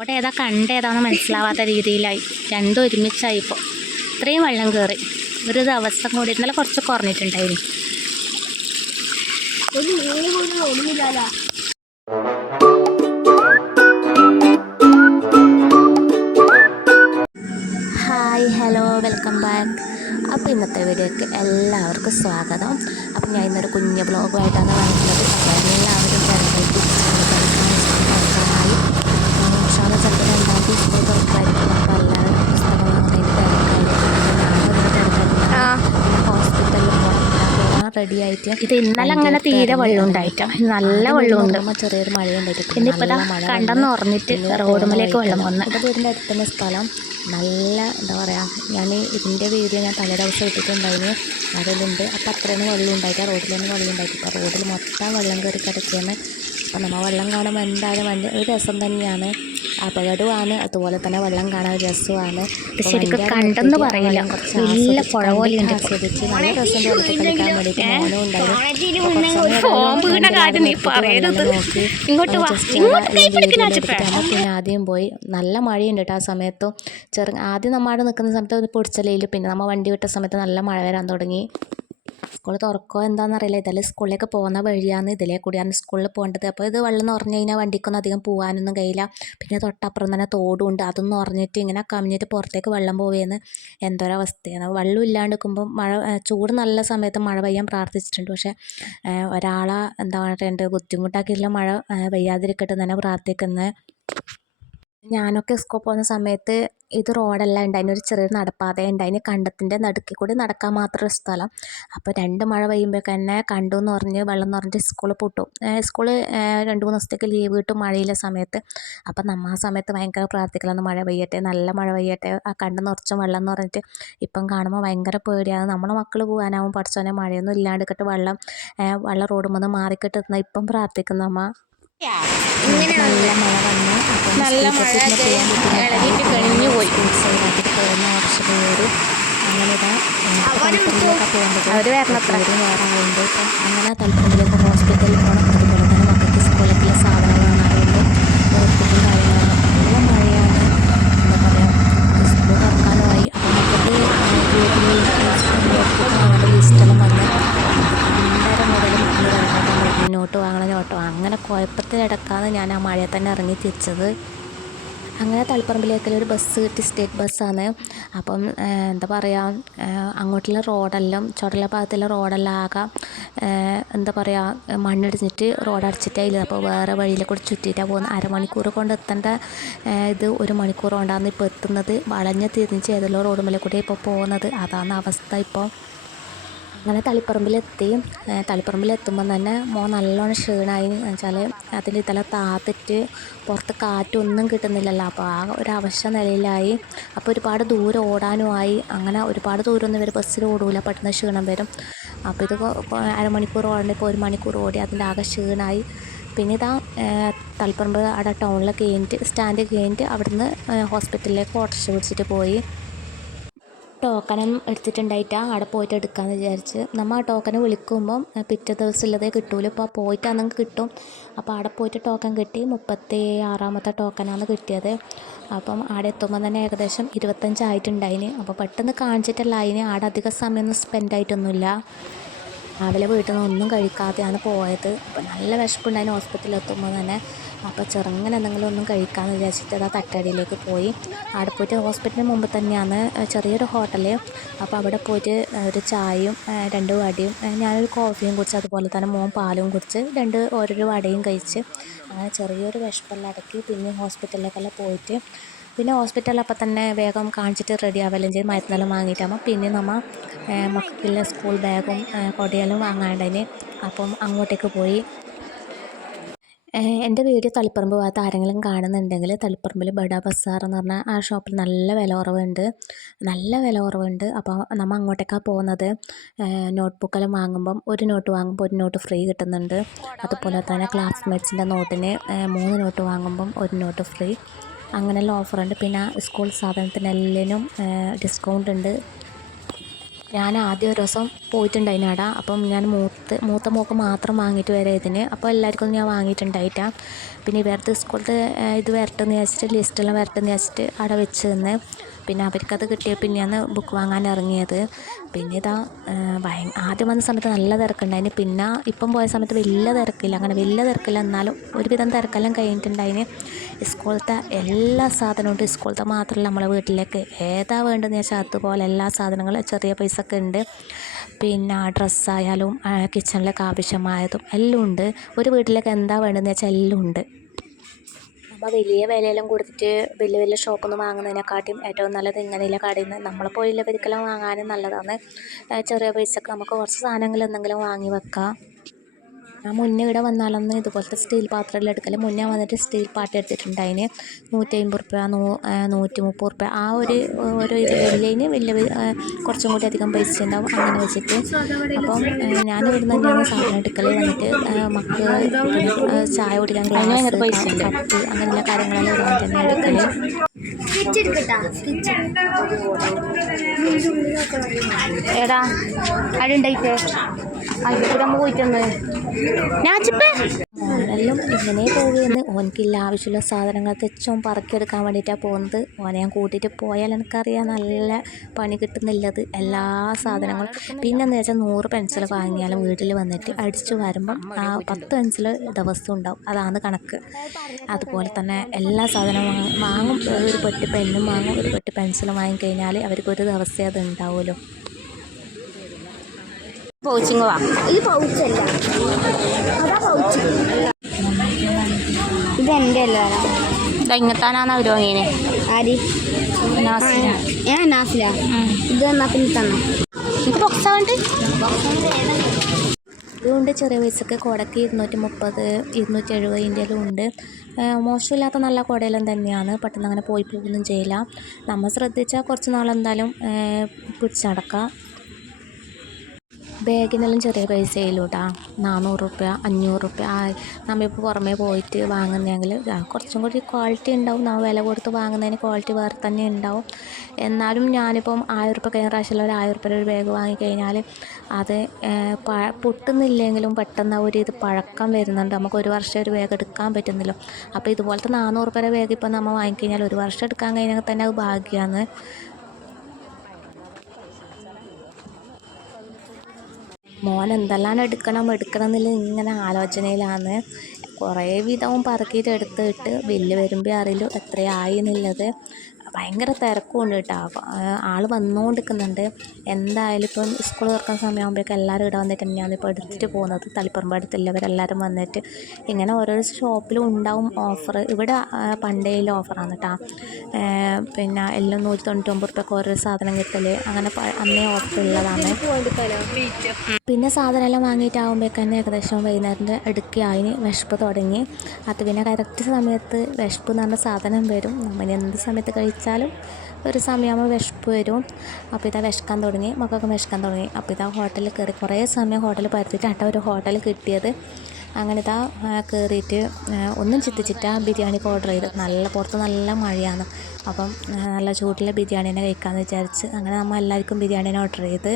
അവിടെ ഏതാ കണ്ടേതാണെന്ന് മനസ്സിലാവാത്ത രീതിയിലായി. രണ്ടും ഒരുമിച്ചായി. ഇപ്പോൾ ഇത്രയും വെള്ളം കയറി. ഒരു ദിവസം കൂടി ഇന്നലെ കുറച്ച് കുറഞ്ഞിട്ടുണ്ടായിരുന്നു. Hi, hello, welcome back. അപ്പോൾ ഇന്നത്തെ വീഡിയോക്ക് എല്ലാവർക്കും സ്വാഗതം. അപ്പം ഞാൻ ഇന്നൊരു കുഞ്ഞ് ബ്ലോഗുമായിട്ടാണ് വന്നിട്ടുള്ളത്. അപ്പോൾ എല്ലാവരും ചിലപ്പോൾ ചിലപ്പോൾ 2 സ്കൂൾ തുറക്കായിരിക്കും. അപ്പോൾ എല്ലാവരും പുസ്തകം വാങ്ങുന്നതിന് തിരക്കായിരിക്കും. ഹോസ്പിറ്റലിൽ പോകാൻ റെഡി ആയിട്ട് ഇത് ഇന്നലെ അങ്ങനെ തീരെ വെള്ളം ഉണ്ടായിട്ട് നല്ല വെള്ളമുണ്ട്. ചെറിയൊരു മഴ ഉണ്ടായിട്ട് ഇന്നിപ്പോൾ കണ്ടെന്ന് ഉറഞ്ഞിട്ട് റോഡുമലേക്ക് വെള്ളം വന്നു. എൻ്റെ വീടിൻ്റെ അടുത്ത് തന്നെ സ്ഥലം നല്ല എന്താ പറയുക, ഞാൻ ഇതിൻ്റെ വീഡിയോ ഞാൻ തലേ ദിവസം ഇട്ടിട്ടുണ്ടായിരുന്നു. അതിലുണ്ട്. അപ്പോൾ അത്രയും വെള്ളം ഉണ്ടായിട്ട് റോഡിൽ തന്നെ വെള്ളം ഉണ്ടായിട്ട് ഇപ്പോൾ റോഡിൽ മൊത്തം വെള്ളം കയറി കിടക്കുകയാണ്. അപ്പോൾ നമ്മൾ വെള്ളം കാണുമ്പോൾ എന്തായാലും ഒരു രസം തന്നെയാണ്. അപകടവുമാണ്, അതുപോലെ തന്നെ വെള്ളം കാണാൻ രസമാണ്. ശരിക്കും കണ്ടെന്ന് പറയില്ല, നല്ല പുഴ പോലെയുണ്ട്. ആസ്വദിച്ച് നല്ല രസം വെള്ളത്തിൽ കളിക്കാൻ വേണ്ടിയിട്ട് മോനും ഉണ്ടായിരുന്നു. പിന്നെ ആദ്യം പോയി നല്ല മഴയുണ്ട് കേട്ടോ. ആ സമയത്തും ആദ്യം നമ്മൾ അവിടെ നിൽക്കുന്ന സമയത്ത് പൊടിച്ചലയിൽ, പിന്നെ നമ്മൾ വണ്ടി വിട്ട സമയത്ത് നല്ല മഴ വരാൻ തുടങ്ങി. സ്കൂൾ തുറക്കോ എന്താണെന്നറിയില്ല. ഇതല്ലേ സ്കൂളിലേക്ക് പോകുന്ന വഴിയാണ്, ഇതിലേ കൂടിയാണ് സ്കൂളിൽ പോകേണ്ടത്. അപ്പോൾ ഇത് വെള്ളം നിറഞ്ഞു കഴിഞ്ഞാൽ വണ്ടിക്കൊന്നും അധികം പോകാനൊന്നും കഴിയില്ല. പിന്നെ തൊട്ടപ്പുറം തന്നെ തോടുണ്ട്, അതൊന്നും നിറഞ്ഞിട്ട് ഇങ്ങനെ കമിഞ്ഞിട്ട് പുറത്തേക്ക് വെള്ളം പോവുകയെന്ന് എന്തൊരവസ്ഥയാണ്. വെള്ളം ഇല്ലാണ്ട് നിൽക്കുമ്പോൾ ചൂട് നല്ല സമയത്ത് മഴ പെയ്യാൻ പ്രാർത്ഥിച്ചിട്ടുണ്ട്. പക്ഷേ ഒരാളെ എന്താ പറയേണ്ടത്, ബുദ്ധിമുട്ടാക്കിയിട്ടുള്ള മഴ പെയ്യാതിരിക്കട്ടെ തന്നെ പ്രാർത്ഥിക്കുന്നത്. ഞാനൊക്കെ സ്കൂൾ പോകുന്ന സമയത്ത് ഇത് റോഡല്ല ഉണ്ടായിരുന്നു, ഒരു ചെറിയൊരു നടപ്പാത ഉണ്ടായിരുന്നു. കണ്ടത്തിൻ്റെ നടുക്കിൽ കൂടി നടക്കാൻ മാത്രം ഒരു സ്ഥലം. അപ്പോൾ 2 മഴ പെയ്യുമ്പോൾ തന്നെ കണ്ടു എന്ന് പറഞ്ഞ് വെള്ളം നിറഞ്ഞിട്ട് സ്കൂൾ പൂട്ടും. സ്കൂള് 2-3 ദിവസത്തേക്ക് ലീവ് കിട്ടും മഴയിലെ സമയത്ത്. അപ്പം നമ്മൾ ആ സമയത്ത് ഭയങ്കര പ്രാർത്ഥിക്കലാണ്, മഴ പെയ്യട്ടെ, നല്ല മഴ പെയ്യട്ടെ, ആ കണ്ട് നിറച്ചും വെള്ളം എന്ന് പറഞ്ഞിട്ട്. ഇപ്പം കാണുമ്പോൾ ഭയങ്കര പേടിയാണ്. നമ്മളെ മക്കൾ പോകാനാവും, പഠിച്ചോനെ മഴയൊന്നും ഇല്ലാണ്ടിക്കട്ട് വെള്ളം റോഡ് മുതൽ മാറിക്കിട്ടുന്ന ഇപ്പം പ്രാർത്ഥിക്കുന്ന അമ്മ. നല്ല മഴ വന്നു. നല്ല മഴ ഇളകിയിട്ട് കഴിഞ്ഞു പോയി. പോകുന്ന വർഷം കയറി അങ്ങനെ തലപ്പുറത്തിലേക്ക് പോകേണ്ടത് വേറെ ആളുണ്ട്. ഇപ്പം അങ്ങനെ തലപ്പുറത്തിലേക്ക് ഹോസ്പിറ്റലിൽ പോകണം. അതുപോലെ തന്നെ മക്കൾക്ക് സ്കൂളിലേക്കുള്ള സാധനങ്ങൾ വാങ്ങാറുണ്ട്. ഹോസ്പിറ്റൽ കാര്യങ്ങളാണ്. നല്ല മഴയാണ്. എന്താ പറയുക, സ്കൂൾ തുറക്കാനുമായി. അപ്പം മക്കൾക്ക് ലിസ്റ്റെല്ലാം വന്ന് 2:30 മുതൽ നോട്ട് വാങ്ങണം നോട്ടോ. അങ്ങനെ കുഴപ്പത്തിലടക്കാതെ ഞാൻ ആ മഴയെ തന്നെ ഇറങ്ങി തിരിച്ചത്. അങ്ങനെ തളിപ്പറമ്പിലേക്കുള്ള ഒരു ബസ് കിട്ടി, സ്റ്റേറ്റ് ബസ്സാണ്. അപ്പം എന്താ പറയുക, അങ്ങോട്ടുള്ള റോഡെല്ലാം ചുടല ഭാഗത്തുള്ള റോഡെല്ലാം ആകെ എന്താ പറയുക മണ്ണിടിഞ്ഞിട്ട് റോഡ് അടച്ചിട്ടായില്ല. അപ്പോൾ വേറെ വഴിയിലെ കൂടി ചുറ്റിയിട്ടാണ് പോകുന്നത്. അരമണിക്കൂർ കൊണ്ട് എത്തേണ്ട ഇത് 1 മണിക്കൂർ കൊണ്ടാണ് ഇപ്പോൾ എത്തുന്നത്. വളഞ്ഞ് തിരിഞ്ഞ് ഏതെല്ലോ റോഡ് മേലെ കൂടി ഇപ്പോൾ പോകുന്നത്. അതാണ് അവസ്ഥ ഇപ്പോൾ. അങ്ങനെ തളിപ്പറമ്പിലെത്തുമ്പം തന്നെ നല്ലോണം ക്ഷീണമായി. എന്ന് വെച്ചാൽ അതിൻ്റെ തല താത്തിട്ട് പുറത്ത് കാറ്റൊന്നും കിട്ടുന്നില്ലല്ലോ. അപ്പോൾ ആ ഒരു അവശ നിലയിലായി. അപ്പോൾ ഒരുപാട് ദൂരം ഓടാനുമായി. അങ്ങനെ ഒരുപാട് ദൂരമൊന്നും ഇവർ ബസ്സിൽ ഓടൂല, പെട്ടെന്ന് ക്ഷീണം വരും. അപ്പോൾ ഇത് അരമണിക്കൂർ ഓടേണ്ട, ഇപ്പോൾ 1 മണിക്കൂർ ഓടി അതിൻ്റെ ആകെ ക്ഷീണമായി. പിന്നെ ഇതാ തളിപ്പറമ്പ് അവിടെ ടൗണിൽ സ്റ്റാൻഡ് കഴിഞ്ഞിട്ട് അവിടുന്ന് ഹോസ്പിറ്റലിലേക്ക് ഓട്ടോറിക്ഷ പിടിച്ചിട്ട് പോയി. ടോക്കനും എടുത്തിട്ടുണ്ടായിട്ടാണ് അവിടെ പോയിട്ട് എടുക്കാമെന്ന് വിചാരിച്ച്. നമ്മൾ ആ ടോക്കന് വിളിക്കുമ്പം പിറ്റേ ദിവസം ഉള്ളതേ കിട്ടൂല. ഇപ്പോൾ പോയിട്ടാണെങ്കിൽ കിട്ടും. അപ്പോൾ അവിടെ പോയിട്ട് ടോക്കൺ കിട്ടി. 36ാമത്തെ ടോക്കനാണ് കിട്ടിയത്. അപ്പം അവിടെ എത്തുമ്പോൾ തന്നെ ഏകദേശം 25 ആയിട്ടുണ്ടായിന്. അപ്പോൾ പെട്ടെന്ന് കാണിച്ചിട്ടല്ല അതിന് അവിടെ അധികം സമയമൊന്നും സ്പെൻഡ് ആയിട്ടൊന്നുമില്ല. രാവിലെ വീട്ടിൽ നിന്ന് ഒന്നും കഴിക്കാതെയാണ് പോയത്. അപ്പോൾ നല്ല വിശപ്പുണ്ടായിരുന്നു ഹോസ്പിറ്റലിൽ എത്തുമ്പോൾ തന്നെ. അപ്പോൾ ചെറുങ്ങനെ എന്തെങ്കിലും ഒന്നും കഴിക്കാമെന്ന് വിചാരിച്ചിട്ട് അതാ തട്ടടിയിലേക്ക് പോയി. അവിടെ പോയിട്ട് ഹോസ്പിറ്റലിന് മുമ്പ് തന്നെയാണ് ചെറിയൊരു ഹോട്ടൽ. അപ്പോൾ അവിടെ പോയിട്ട് ഒരു ചായയും 2 വടയും ഞാനൊരു കോഫിയും കുടിച്ച്, അതുപോലെ തന്നെ മോൻ പാലും കുടിച്ച്, ഓരോരോ വടയും കഴിച്ച് അങ്ങനെ ചെറിയൊരു വിശപ്പെല്ലാം അടക്കി പിന്നെ ഹോസ്പിറ്റലിലേക്കെല്ലാം പോയിട്ട്, പിന്നെ ഹോസ്പിറ്റലിൽ അപ്പം തന്നെ വേഗം കാണിച്ചിട്ട് റെഡി ആവുകയെല്ലാം ചെയ്ത് മരുന്നെല്ലാം വാങ്ങിയിട്ടാകുമ്പോൾ പിന്നെ നമ്മൾ മക്കൾക്കുള്ള സ്കൂൾ ബാഗും കൊടയെല്ലാം വാങ്ങാണ്ടതിന്. അപ്പം അങ്ങോട്ടേക്ക് പോയി. എൻ്റെ വീഡിയോ തളിപ്പറമ്പ് ഭാഗത്ത് ആരെങ്കിലും കാണുന്നുണ്ടെങ്കിൽ തളിപ്പറമ്പിൽ ബഡ ബസാർ എന്ന് പറഞ്ഞാൽ ആ ഷോപ്പിൽ നല്ല വില കുറവുണ്ട്. അപ്പോൾ നമ്മൾ അങ്ങോട്ടേക്കാണ് പോകുന്നത്. നോട്ട്ബുക്കെല്ലാം വാങ്ങുമ്പം 1 നോട്ട് വാങ്ങുമ്പോൾ 1 നോട്ട് ഫ്രീ കിട്ടുന്നുണ്ട്. അതുപോലെ തന്നെ ക്ലാസ്മേറ്റ്സിൻ്റെ നോട്ടിന് 3 നോട്ട് വാങ്ങുമ്പം 1 നോട്ട് ഫ്രീ. അങ്ങനെയുള്ള ഓഫറുണ്ട്. പിന്നെ സ്കൂൾ സാധനത്തിനെല്ലാം ഡിസ്കൗണ്ട് ഉണ്ട്. ഞാൻ ആദ്യം ഒരു ദിവസം പോയിട്ടുണ്ടായിനാടാ. അപ്പം ഞാൻ മൂത്ത മോക്ക് മാത്രം വാങ്ങിയിട്ട് വരാം ഇതിന്. അപ്പോൾ എല്ലാവർക്കും ഞാൻ വാങ്ങിയിട്ടുണ്ടായിട്ടാ. പിന്നെ ഇവരുടെ സ്കൂളത്തെ ഇത് വരട്ടെന്ന് വിചാരിച്ചിട്ട് ലിസ്റ്റെല്ലാം വരട്ടെന്ന് വിചാരിച്ചിട്ട് അവിടെ വെച്ച് നിന്ന്. പിന്നെ അവർക്കത് കിട്ടിയ പിന്നെയാണ് ബുക്ക് വാങ്ങാൻ ഇറങ്ങിയത്. പിന്നെ ഇതാ ആദ്യം വന്ന സമയത്ത് നല്ല തിരക്കുണ്ടായിന്. പിന്നെ ഇപ്പം പോയ സമയത്ത് വലിയ തിരക്കില്ല, അങ്ങനെ വലിയ തിരക്കില്ല. എന്നാലും ഒരുവിധം തിരക്കെല്ലാം കഴിഞ്ഞിട്ടുണ്ടായിന്. സ്കൂളത്തെ എല്ലാ സാധനവും ഉണ്ട്. സ്കൂളത്തെ മാത്രമല്ല, നമ്മളെ വീട്ടിലേക്ക് ഏതാ വേണ്ടതെന്ന് വെച്ചാൽ അതുപോലെ എല്ലാ സാധനങ്ങളും ചെറിയ പൈസക്ക് ഉണ്ട്. പിന്നെ ഡ്രസ്സായാലും കിച്ചണിലേക്ക് ആവശ്യമായതും എല്ലാം ഉണ്ട്. ഒരു വീട്ടിലേക്ക് എന്താ വേണ്ടതെന്ന് വെച്ചാൽ എല്ലാം ഉണ്ട്. അപ്പോൾ വലിയ വിലയെല്ലാം കൊടുത്തിട്ട് വലിയ വലിയ ഷോപ്പിൽ നിന്ന് വാങ്ങുന്നതിനെക്കാട്ടിയും ഏറ്റവും നല്ലത് ഇങ്ങനെയുള്ള കടയിൽ നിന്ന് നമ്മളെ പോലുള്ളവർക്കെല്ലാം വാങ്ങാനും നല്ലതാണ്. ചെറിയ പൈസക്ക് നമുക്ക് കുറച്ച് സാധനങ്ങൾ എന്തെങ്കിലും വാങ്ങി വെക്കാം. ഞാൻ മുന്നേ ഇവിടെ വന്നാലൊന്നും ഇതുപോലത്തെ സ്റ്റീൽ പാത്രമെല്ലാം എടുക്കൽ. മുന്നേ വന്നിട്ട് സ്റ്റീൽ പാത്രം എടുത്തിട്ടുണ്ടായിന് 150 രൂപ, 130 രൂപ. ആ ഓരോ ഇത് വലിയതിന് കുറച്ചും കൂടി അധികം പൈസ ഉണ്ടാവും. അങ്ങനെ വെച്ചിട്ട് അപ്പം ഞാൻ ഇവിടുന്ന് തന്നെയാണ് സാധനം എടുക്കൽ. വന്നിട്ട് മക്കൾ പിന്നെ ചായ കുടിക്കാൻ ഗ്ലാസ്, കപ്പ് അങ്ങനെയുള്ള കാര്യങ്ങളെല്ലാം ഇവിടുന്ന് തന്നെ എടുക്കൽ. എടാ അവിടെ അതിലൂടെ പോയിട്ടുണ്ട് മോനെല്ലാം ഇങ്ങനെ പോവുകയെന്ന്. ഓനക്കില്ല ആവശ്യമുള്ള സാധനങ്ങൾ തെച്ചും പറക്കിയെടുക്കാൻ വേണ്ടിയിട്ടാണ് പോകുന്നത്. ഓനെ ഞാൻ കൂട്ടിയിട്ട് പോയാൽ എനിക്കറിയാം നല്ല പണി കിട്ടുന്നില്ലത് എല്ലാ സാധനങ്ങളും. പിന്നെന്ന് വെച്ചാൽ 100 പെൻസിൽ വാങ്ങിയാലും വീട്ടിൽ വന്നിട്ട് അടിച്ചു വരുമ്പം 10 പെൻസിൽ ദിവസം ഉണ്ടാവും. അതാണ് കണക്ക്. അതുപോലെ തന്നെ എല്ലാ സാധനവും വാങ്ങും. ഒരു പെട്ടി പെന്നും വാങ്ങും, ഒരു പെട്ടി പെൻസിലും വാങ്ങിക്കഴിഞ്ഞാൽ അവർക്ക് ഒരു ദിവസമേ അത് ഉണ്ടാവുമല്ലോ. പൗച്ചിങ് വാ. ഇത് പൗച്ചല്ല, അതാ പൗച്ച്. ഇത് എൻ്റെ അല്ല, ഇങ്ങത്താനാണ് അവർ വാങ്ങിയേ. ആര്? നാസില. ഇത് എന്നാ പിന്നെ തന്നെ എനിക്ക് ബോക്സാ വേണ്ടി. ഇതുകൊണ്ട് ചെറിയ പൈസക്ക് കുടക്ക് 230, 270 ഇന്ത്യയിലും ഉണ്ട്. മോശമില്ലാത്ത നല്ല കുടയെല്ലാം തന്നെയാണ്. പെട്ടെന്ന് അങ്ങനെ പോയി പോകുകയൊന്നും ചെയ്യില്ല. നമ്മൾ ശ്രദ്ധിച്ചാൽ കുറച്ച് നാളെന്തായാലും പിടിച്ച് നടക്കാം. ബാഗിനെല്ലാം ചെറിയ പൈസയിലൂട്ടാ, 400 രൂപ, 500 രൂപ. നമ്മളിപ്പോൾ പുറമേ പോയിട്ട് വാങ്ങുന്നതെങ്കിൽ കുറച്ചും കൂടി ക്വാളിറ്റി ഉണ്ടാവും. നമ്മൾ വില കൊടുത്ത് വാങ്ങുന്നതിന് ക്വാളിറ്റി വേറെ തന്നെ ഉണ്ടാവും. എന്നാലും ഞാനിപ്പം 1000 രൂപ കഴിഞ്ഞ പ്രാവശ്യമുള്ള ഒരു 1000 രൂപയുടെ ഒരു ബാഗ് വാങ്ങിക്കഴിഞ്ഞാൽ അത് പൊട്ടുന്നില്ലെങ്കിലും പെട്ടെന്ന് ഇത് പഴക്കം വരുന്നുണ്ട്. നമുക്ക് ഒരു വർഷം ഒരു ബാഗ് എടുക്കാൻ പറ്റുന്നില്ല. അപ്പോൾ ഇതുപോലത്തെ 400 രൂപയുടെ ബാഗ് ഇപ്പം നമ്മൾ വാങ്ങിക്കഴിഞ്ഞാൽ ഒരു വർഷം എടുക്കാൻ കഴിഞ്ഞാൽ തന്നെ അത് ഭാഗ്യമാണ്. മോൻ എന്തെല്ലാം എടുക്കണം എന്നുള്ള ഇങ്ങനെ ആലോചനയിലാണ്. കുറേ വിധവും പറക്കിയിട്ട് എടുത്തിട്ട് ബില്ല് വരുമ്പോൾ അറിയില്ല എത്രയായി എന്നുള്ളത്. ഭയങ്കര തിരക്കുണ്ട് കേട്ടോ. ആൾ വന്നുകൊണ്ടിരിക്കുന്നുണ്ട്. എന്തായാലും ഇപ്പം സ്കൂൾ തുറക്കുന്ന സമയമാകുമ്പോഴേക്കും എല്ലാവരും ഇവിടെ വന്നിട്ട് തന്നെയാണ് ഇപ്പോൾ എടുത്തിട്ട് പോകുന്നത്. തളിപ്പറമ്പ് അടുത്തുള്ളവരെല്ലാവരും വന്നിട്ട് ഇങ്ങനെ ഓരോ ഷോപ്പിലും ഉണ്ടാവും ഓഫർ. ഇവിടെ പണ്ടേലും ഓഫറാണ് കേട്ടോ. പിന്നെ എല്ലാം 199 രൂപയ്ക്ക് ഓരോ സാധനം കിട്ടൽ, അങ്ങനെ അന്നേ ഓഫർ ഉള്ളതാണ്. പിന്നെ സാധനം എല്ലാം വാങ്ങിയിട്ടാകുമ്പോഴേക്ക് തന്നെ ഏകദേശം വൈകുന്നേരത്തിൻ്റെ അടുക്കായി വിശപ്പ് തുടങ്ങി. അത് പിന്നെ കറക്റ്റ് സമയത്ത് വിശപ്പ് എന്ന് പറഞ്ഞ സാധനം വരും. നമ്മൾ എന്ത് സമയത്ത് കഴിച്ചാലും ഒരു സമയമാകുമ്പോൾ വിശപ്പ് വരും. അപ്പോൾ ഇതാ വിശക്കാൻ തുടങ്ങി, മക്കൾക്ക് വിശക്കാൻ തുടങ്ങി. അപ്പോൾ ഇതാ ഹോട്ടലിൽ കയറി കുറേ സമയം ഹോട്ടലിൽ പരത്തിയിട്ടാണ് ഒരു ഹോട്ടൽ കിട്ടിയത്. അങ്ങനെ ഇതാ കയറിയിട്ട് ഒന്നും ചിന്തിച്ചിട്ട ബിരിയാണിക്ക് ഓർഡർ ചെയ്ത്. പുറത്ത് നല്ല മഴയാണ്. അപ്പം നല്ല ചൂടുള്ള ബിരിയാണി തന്നെ കഴിക്കാമെന്ന് വിചാരിച്ച് അങ്ങനെ നമ്മൾ എല്ലാവർക്കും ബിരിയാണീനെ ഓർഡർ ചെയ്ത്.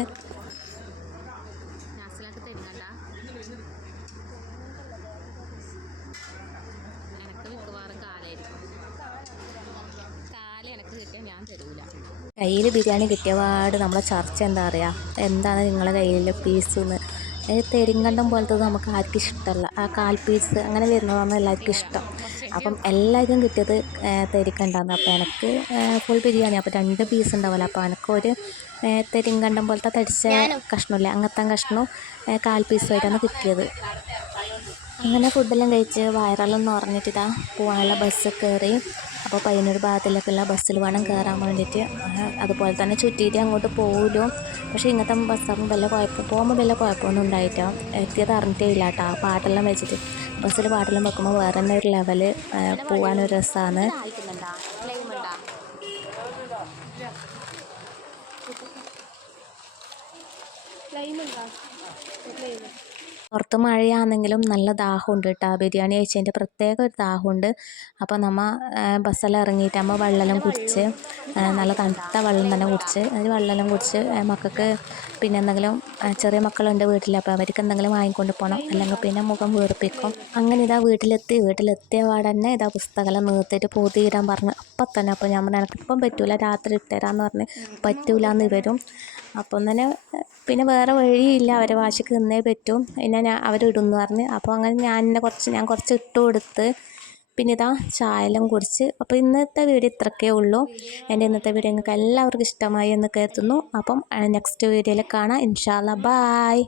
കയ്യിൽ ബിരിയാണി കിട്ടിയ പാട് നമ്മളെ ചർച്ച എന്താ പറയുക, എന്താണ് നിങ്ങളെ കയ്യിലെ പീസ് എന്ന്. തെരിങ്കണ്ടം പോലത്തത് നമുക്ക് ആർക്കും ഇഷ്ടമല്ല. ആ കാൽ പീസ് അങ്ങനെ വരുന്നതാണ് എല്ലാവർക്കും ഇഷ്ടം. അപ്പം എല്ലാവർക്കും കിട്ടിയത് തെരിക്കണ്ടാന്ന്. അപ്പോൾ എനിക്ക് ഫുൾ ബിരിയാണി, അപ്പോൾ 2 പീസ് ഉണ്ടാവില്ല. അപ്പോൾ എനിക്കൊരു തെരിങ്കണ്ടം പോലത്തെ തടിച്ച കഷ്ണമില്ല, അങ്ങനത്തെ കഷ്ണവും 1/4 പീസുമായിട്ടാണ് കിട്ടിയത്. അങ്ങനെ ഫുഡെല്ലാം കഴിച്ച് വയറെല്ലാം നിറഞ്ഞിട്ടിതാ പോകാനുള്ള ബസ് കയറി. അപ്പോൾ പയ്യന്നൂർ ഭാഗത്തിലേക്കുള്ള ബസ്സിൽ വേണം കയറാൻ വേണ്ടിയിട്ട്. അതുപോലെ തന്നെ ചുറ്റിയിട്ട് അങ്ങോട്ട് പോകുമല്ലോ. പക്ഷേ ഇങ്ങനത്തെ ബസ്സാകുമ്പോൾ പോകുമ്പോൾ വല്ല കുഴപ്പമൊന്നും ഉണ്ടായിട്ടോ. എത്തിയത് അറിഞ്ഞിട്ടേ ഇല്ല കേട്ടോ. പാട്ടെല്ലാം വെച്ചിട്ട് ബസ്സിൽ പാട്ടെല്ലാം വെക്കുമ്പോൾ വേറെ തന്നെ ഒരു ലെവല്, പോകാനൊരു രസമാണ്. പുറത്ത് മഴയാണെങ്കിലും നല്ല ദാഹമുണ്ട് കേട്ടോ. ബിരിയാണി കഴിച്ചതിൻ്റെ പ്രത്യേക ഒരു ദാഹമുണ്ട്. അപ്പോൾ നമ്മൾ ബസ്സെല്ലാം ഇറങ്ങിയിട്ട് നമ്മൾ വെള്ളമെല്ലാം കുടിച്ച് നല്ല തണുത്ത വെള്ളം തന്നെ കുടിച്ച് അതിന് വെള്ളമെല്ലാം കുടിച്ച് മക്കൾക്ക് പിന്നെ എന്തെങ്കിലും ചെറിയ മക്കളുണ്ട് വീട്ടിൽ, അപ്പോൾ അവർക്ക് എന്തെങ്കിലും വാങ്ങിക്കൊണ്ട് പോകണം, അല്ലെങ്കിൽ പിന്നെ മുഖം വീർപ്പിക്കും. അങ്ങനെ ഇതാ വീട്ടിലെത്തിയ പാടെ തന്നെ ഇതാ പുസ്തകമെല്ലാം നിർത്തിയിട്ട് പൊതിയിടാൻ പറഞ്ഞു. അപ്പം തന്നെ അപ്പോൾ ഞാൻ പറഞ്ഞു എനിക്കിപ്പം പറ്റൂല, രാത്രി ഇട്ടുതരാമെന്ന് പറഞ്ഞ് പറ്റൂല എന്ന് വരും. അപ്പം തന്നെ പിന്നെ വേറെ വഴിയില്ല, അവരെ വാശിക്ക് നിന്നേ പറ്റും. പിന്നെ അവരിടുമെന്ന് പറഞ്ഞ് അപ്പോൾ അങ്ങനെ ഞാൻ കുറച്ച് ഇട്ട് കൊടുത്ത് പിന്നെ ഇതാ ചായയെല്ലാം കുടിച്ച്. അപ്പോൾ ഇന്നത്തെ വീഡിയോ ഇത്രയൊക്കെ ഉള്ളൂ. എൻ്റെ ഇന്നത്തെ വീഡിയോ നിങ്ങൾക്ക് എല്ലാവർക്കും ഇഷ്ടമായി എന്ന് കരുതുന്നു. അപ്പം നെക്സ്റ്റ് വീഡിയോയിൽ കാണാം. ഇൻഷാ അല്ലാ. ബായ്.